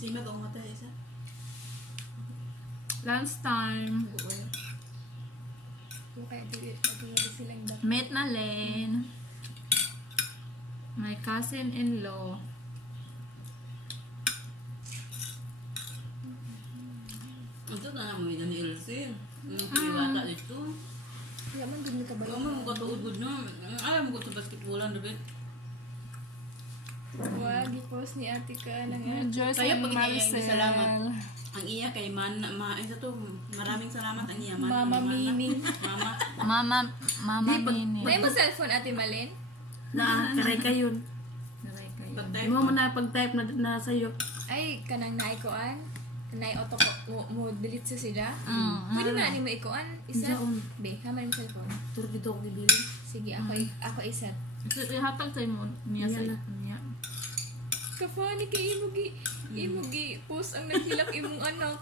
Sino ka umatay isa? Lunch time. Okay, di silang ba? Meet na Len. My cousin-in-law. Ito na naman yun ni Elsie. Yung piwata dito. Kaya man din ka ba Ikaw mo katuod na. Alam mo ko sa basketballan, David. Wag, i-post ni ate ka ng Joyce Kaya and pag inayang Marcel. salamat. Ang iya kay isa to, maraming salamat ang iya. Mama Mining. Mama. Mama Mini. May mo cellphone ate Malin? Na, karay ka yun. Naray kayo. Pag-type Mo mo na pag-type na sa'yo. Ay, kanang naikoan. Nay auto ko mo delete sa sila. Mm. Pwede na ni mo ikuan isa. Diyan. Be, haman mo cellphone. Tur dito ako nibili. Sige, ako isa. Ihatag sa'yo mo niya sa Yan na. niya. Kafani kay imugi post ang naghilak imong anak.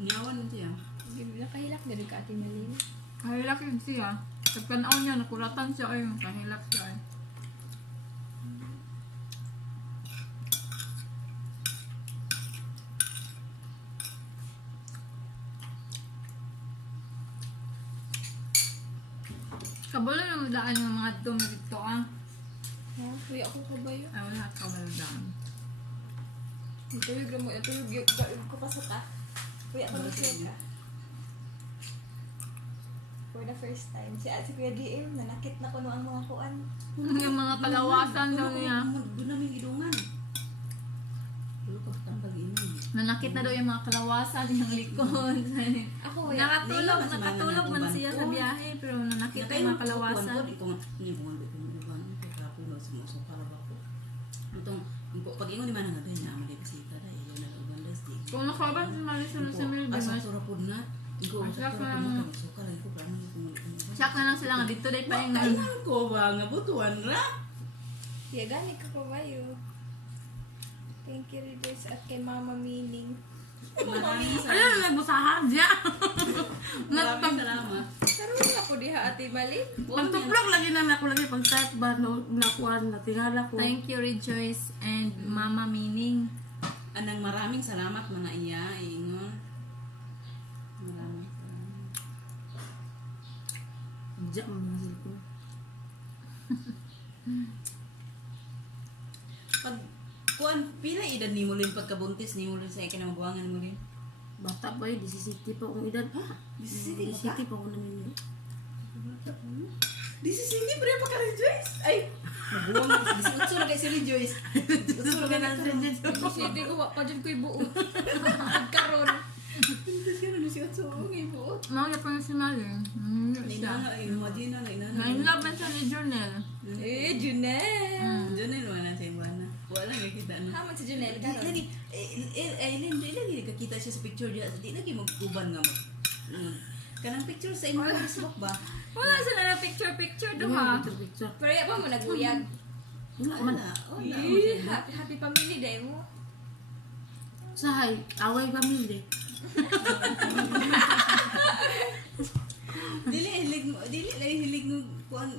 Niyawan siya. Nakahilak na rin ka ate Malin. Kahilak yun siya. Pagkanaon niya, nakulatan siya ay kahilak siya ay. Kabalo na daan ng mga dumi dito ah. Ha? Kuya ako kabayo. Ay wala kabalo daan. Natulog mo, natulog yung ko pasok ka. Kuya ako nagsuot ka. For the first time. Si Kuya DM, nanakit na ko no ang mga kuan. Yung mga kalawasan daw niya. Doon namin idungan. Dulo ka tambag ini. Nanakit na daw yung mga kalawasan yung likod. Ako kuya. Nakatulog man siya sa biyahe pero nanakit na yung mga kalawasan. Pag ingon ni manang natin na amali bisita na iyo na ubandas di. Kung nakaban si Marisol sa Milby, Asa surapod na. Igo Asa sa ka- surapod na suka lang ko plano ko. siyak na lang sila nga dito dahil pa yung Kailan ko ba nga butuan ra? Kaya gani ka kabayo. Thank you Rivers at kay Mama Mining. Maraming Ano salamat. na nagbusahan siya? Maraming salamat. Karoon ako diha ate Malin. Pagtuplok lagi na ako lagi pag-type ba nakuan na tingala ko. Thank you Rejoice and Mama Mining. Anang maraming salamat mga iya ingon. Maraming salamat. Diyan mo na sila ko. Pag kuan pila edad ni mulin pagkabuntis ni mulin sa ikinabuangan mulin. Bata pa yun, 17 pa akong edad. Ha? 17 17 pa ako namin yun. Di si Cindy pre pa ka Rejoice. Ay, nabuwang na. Di si na kay si Rejoice. Utso na na si Hindi ko pa dyan ko ibuot. Karoon. Di si Utso ngay buot. Mga pa si Malin. Siya. Inana, imagine na inana. Na-inlove man siya ni Jonel. Eh, Junel. Diyan na naman na sa iwana. Wala nga kita na. Haman si Junel. Di Karoon. lagi di lagi nakakita siya sa picture diya. Di lagi magkuban nga mo. Kanang picture sa imong Facebook ba? Wala sila na picture-picture doon ha. Picture. Pero yan pa mo naguyag. Wala man. Wala. Happy family day mo. Sahay, away pamilya. Dili hilig mo kuan.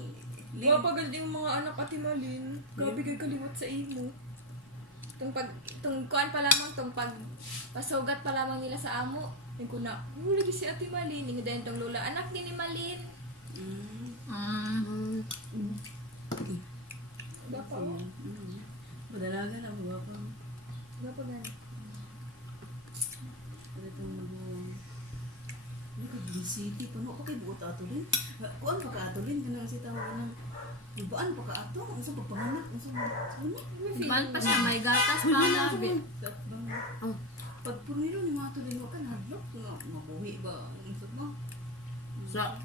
Mapagal din yung mga anak ate Malin. Grabe kay kalimot sa imo. Tung kuan pa lamang, tung pag pasugat pa lamang nila sa amo. Yung ko na, lagi si ate Malin. Yung dahil tong lola, anak ni Malin. Bapa mo. Padalaga na mo ba? Bapa gani. City pa mo kay buot atulin. Kuan pa ka atulin kanang si tawo nang ibaan pa ka ato unsa pagpanganak unsa ano? Ban pa siya may gatas pa labi. Pag puniro ni mga atulin wa kan hadlok nga mabuhi ba unsa ba? Sa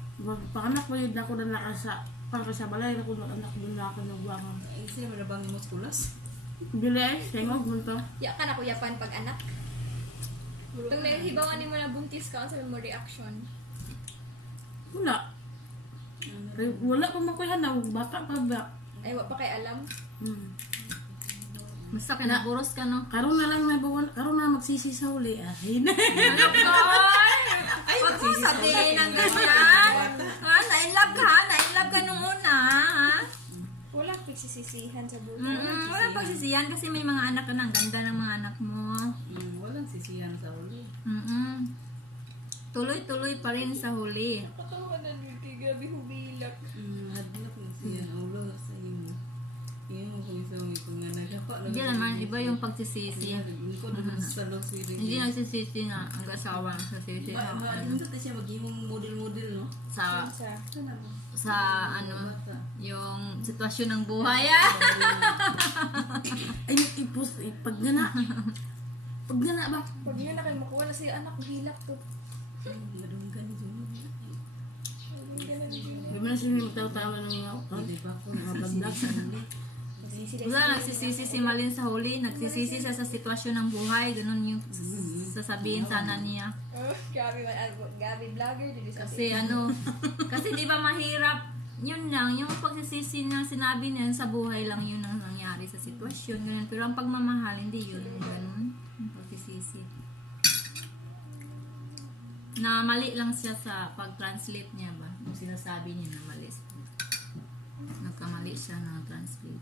pag-anak mo yun ako na nakasa. Para sa balay ako anak doon na ako nagwangan. Ay sila manabang mo skulas. Bili ay, sengog mo to. Yakan ako yapan pag anak. Itong naghibawan ni mo na buntis ka, sa mo reaction. Wala. Wala pa makuha na, bata pa ba? Ay, wa pa kay alam. Basta kinaburos ka no. Karon na lang may buwan, karon na magsisi sa huli. Ay, na. Ay Huwag mo sabihin ng ganyan. Ha? Na-inlove ka? Na-inlove ka nung una? Ha? Wala pagsisisihan sa buhay. Wala pag magsisiyan kasi may mga anak ka na. Ang ganda ng mga anak mo. Walang sisiyan sa huli. Tuloy-tuloy pa rin sa huli. Nakatawa na yun kay grabe hubilak. Hadlok mo siya ulo sa imo. Imo kung isa mo kung nga nagapa. Hindi naman, iba yung pagsisisi. Hindi ko naman sa loob sila. Hindi nagsisisi na ang asawa nagsisisi na Hindi ka siya maging model-model, no? sa Sa yung sitwasyon ng buhay. Ay, ipos, pag gana. Pag gana ba? pag yun na kayo makuha na si anak, hilak to. Madunggan dun. Di ba na sila magtawa-tawa ng mga Hindi ba ako mga vlog sa huli? Wala, nagsisisi si Malin sa huli, nagsisisi siya sa sitwasyon ng buhay, ganun yung sasabihin sana niya. Grabe man, grabe vlogger. Kasi kasi di ba mahirap, yun lang, yung pagsisisi na sinabi niya sa buhay lang yun ang nangyari sa sitwasyon, ganun. Pero ang pagmamahal, hindi yun, ganun, yung pagsisisi. Na mali lang siya sa pag-translate niya ba, yung sinasabi niya na mali. Nagkamali siya na translate.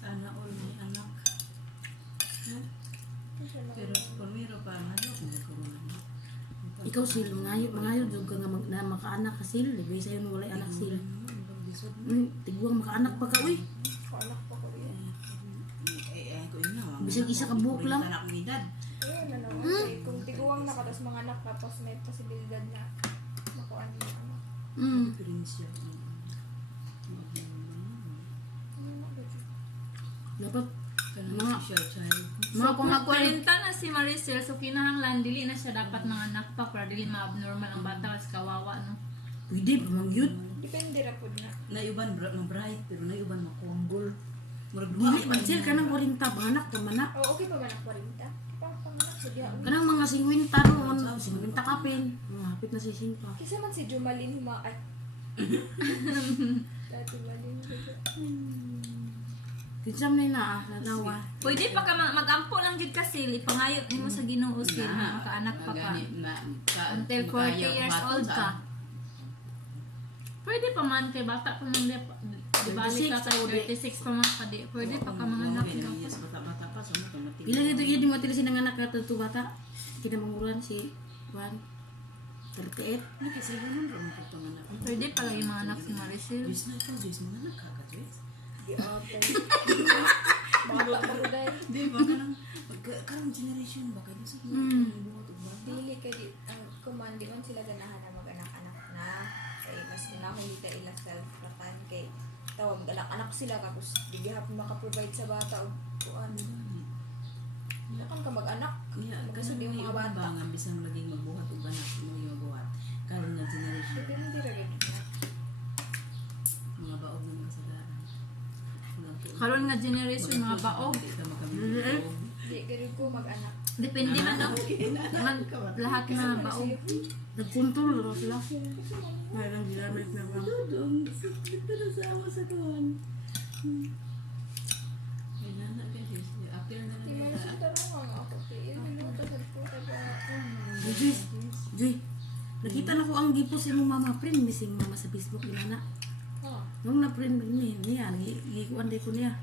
Sana all may anak. Pero kung meron pa ang anak, hindi ko man. Ikaw sil, mangayo dog ka nga na makaanak ka sil. Libay sa'yo na walay anak sil. Tiguang makaanak pa ka, uy. Anak pa ko rin. Ko ina. Bisag isa ka buhok lang. Anak ni dad. Ayun na naman. Kasi kung tiguang na ka, tapos mga anak ka, tapos may posibilidad na makuha niya yung anak. Prince siya. Dapat Mga special child. So, kung mag-40 na si Maricel, so kinahanglan, dili na siya dapat mga anak pa, para dili ma-abnormal ang bata, kasi kawawa, no? pwede pa mang yun. Depende ra pud na. Naiuban bright pero naiuban makumbol. Murag Dili man sil ka ng 40 panganak ka man na. Oh, okay pa ba ng 40? Panganak po diya. Kanang mga 50 noon, 50 kapin. Hapit na si Sinpa. Kisa man si Jumalin humaat. Dati malin ko. Kinsam na nanawa. Pwede pa ka mag-ampo lang jud kasi ipangayo nimo sa Ginoo sil, makaanak pa ka. Until 40 years old ka. Pwede pa man kay bata pa man di balik ka kay 36 pa man pa di. Pwede pa ka mga anak ka. Yes, bata-bata pa so automatic. Pila dito iya di matili ng anak na tutu bata. Kinamanguran si Juan. 38. Ni kasi ganun ron ko panganak. Pwede pala yung mga anak si Maricel. Yes na ito, yes mga anak ka Joyce. Di okay. Bata pa ko dahil. Di ba kanang karong generation ba kayo sa buhat ug bata. Dili ka di ang kumandi man sila ganahan na mag-anak-anak na. Kay mas ginahon dita ila self-ratan kay tawag anak sila tapos di gihapon maka-provide sa bata o kuan. Nakan ka mag-anak. Kasi di mga bata nga bisang laging magbuhat ug anak mo yung magbuhat. Karon nga generation Depende ra gid. mga baog ng kasagaran. Karon nga generation mga baog. Di ka makamit. Di gid ko mag-anak. Depende man ang lahat na baog. Nagkontrol ro sila. Mayroong ginamit na ba? Dudong, dito na sama sa kawan. Ay, nana ka, appeal na Di man lang. sa tarong ako kay minuto sa puta ba. Joy, nakita na ko ang gipos si mong mama friend, mi si mama sa Facebook ina na. Ha. Nung na-friend niya, gikuan day ko niya.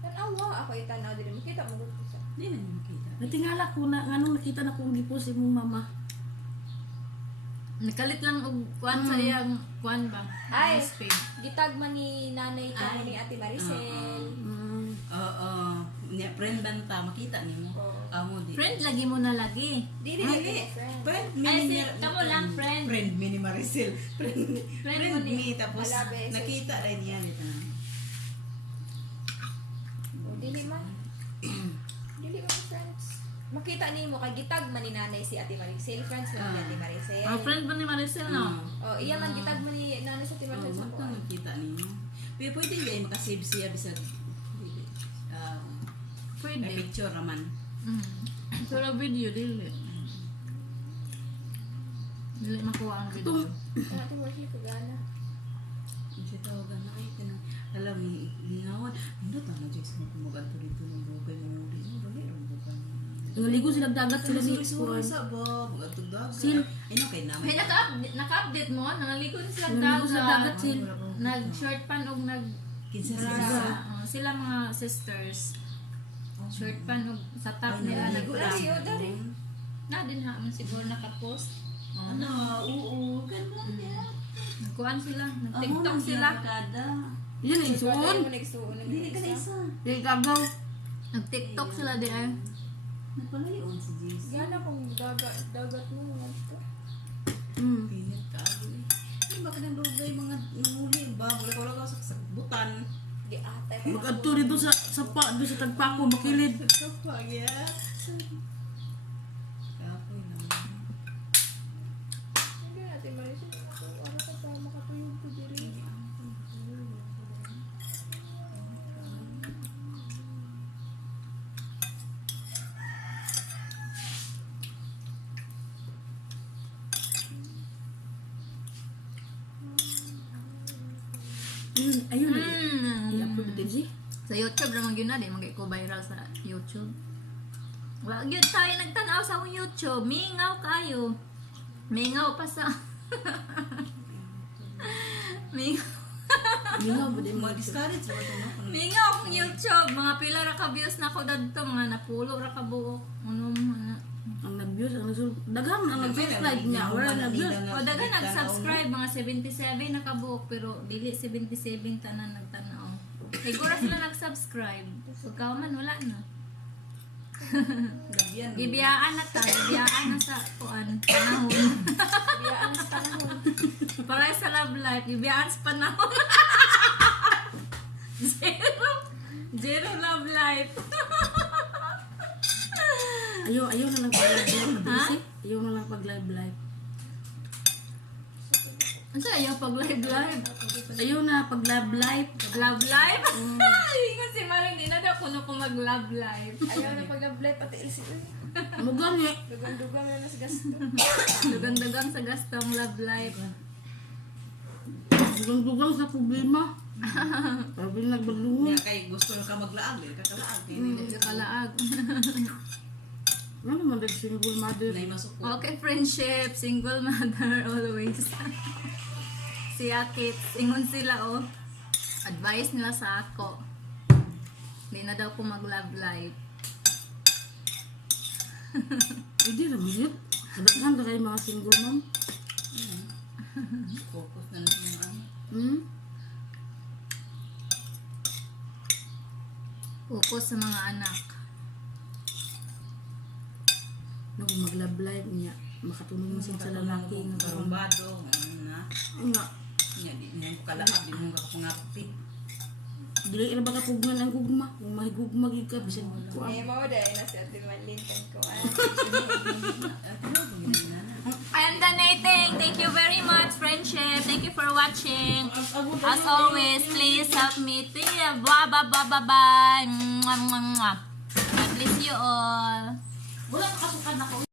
Tanawa ako itanaw din mo kita mo gud sa. Di man yung makita. Natingala ko na, nganong nakita na ko ang gipos si mong mama. Nakalit lang og kuan sa iyang kuan ba? Ay. Page. Gitag man ni nanay ka ni Ate Maricel. Oo. Niya, friend banta, makita niyo mo. Oo. Amo di. Friend lagi mo na lagi. Dili Ay, dili di. friend. Friend, Ay, mini kamo lang, friend. Friend, mini Maricel. Friend mo ni. Tapos, Wala, beses. nakita rin niya. Dito na. O dili man. Dili man friends. Makita nimo kay gitag man ni nanay si Ate Maricel, friends man ni Ate Maricel. Friend ba ni Maricel no? Oh, iya man gitag man ni nanay sa Ate Maricel sa Wag kuan. kang makita niyo. Pero pwede din makasave siya bisag may Pwede. picture naman. Pero video dili. Dili makuha ang video. Ano to mo si Pagana? Siya tawagan na ay tinang alam ni lingawan. Hindi tama Jax mo kumagan to dito ng bugay mo dito. Dali ron bugay. Naligo sila dagat sila ni Suri Juan. sa ba, bugatog dagat. Sil. Ay no kay naman. May naka-update mo, nangaligo na sila Naligo sa dagat dagat. sil. Nag-short pan og nag Kinsa Wala sila. sa, sila mga sisters. Short pan ug sa top nila naligo nag Dari, oh, dari. na din ha man siguro naka-post. Ano, oo, ganda niya. Nagkuan sila, nag-TikTok sila. Kada. Yan ang suon. Nagsuon. Dili ka na isa. Di kagaw. Nag-TikTok sila di ay. Nagpalayon si JC. Yan akong dagat mo. Pilit ka. Ay, baka nang lugay mga nanguli ba? Wala ka sa butan. Di atay. Mag-adto dito sa doon sa tagpako makilid. Kapag yan. Kapoy naman. Hindi natin marisin. Ano ka pa makatuyog ko diri. Ayun. Mm. I-upload din si. Sa YouTube naman yun na, di magay ko viral sa YouTube. Wag yun tayo nagtanaw sa akong YouTube. Mingaw kayo. Mingaw pa sa... Mingaw. Mingaw ba din mo? Ma-discourage ba ito, no? Mingaw akong YouTube. Mga pila ra ka views na ako dadto. Mga napulo ra ka buok. Ano mga... Ang nag-views, ang nag daghang ang nag-subscribe niya. Wala nag-views. O daga nag-subscribe. Mga 77 na ka buok. Pero dili 77 tanan nagtanaw. Siguro sila nag-subscribe. Pagka man, wala na. Gabyan. Gibiyaan na tayo. Gibiyaan na sa kuan. Panahon. Biyaan sa panahon. Para sa love life. Gibiyaan sa panahon. Zero love life. Ayaw na lang pag-live. Ha? Ayaw na lang pag-live. Ano ayaw pag live live? Ayaw na pag-live. Love life? Ingat si Mara, hindi na daw kuno ko mag love life. Ayaw na pag-ablay pati isi. Mugang eh. Dugang-dugang na nas gasto. Dugang-dugang sa gastong love life. Dugang-dugang sa problema. Sabi nagbalungan. Nga kay gusto na ka maglaag, dili ka kalaag. Hindi ka kalaag. Ano man dahil single mother? Nay masuko. Okay, friendship, single mother always. Siya kids, ingon sila oh. Advice nila sa ako. Hindi na daw ko mag love life. Hindi na bilit. Kadaghan na kayo mga single mom. Focus na lang yung ano. Focus sa mga anak. Nung mag-love life niya, makatulong mo sa lalaki nga karon. Karumbado, ano na. Nga, Nya di mo ko kalaag, di mo ka pangarapin. dili na ba kapugman ang gugma? Kung mahigugma gid ka bisan ko. Eh, mao dahil na si Ate Malin kang kuan. I'm donating. Thank you very much, friendship. Thank you for watching. As always, please help me. Bye bye bye bye bye. God bless you all. Wala ka kasukan ako.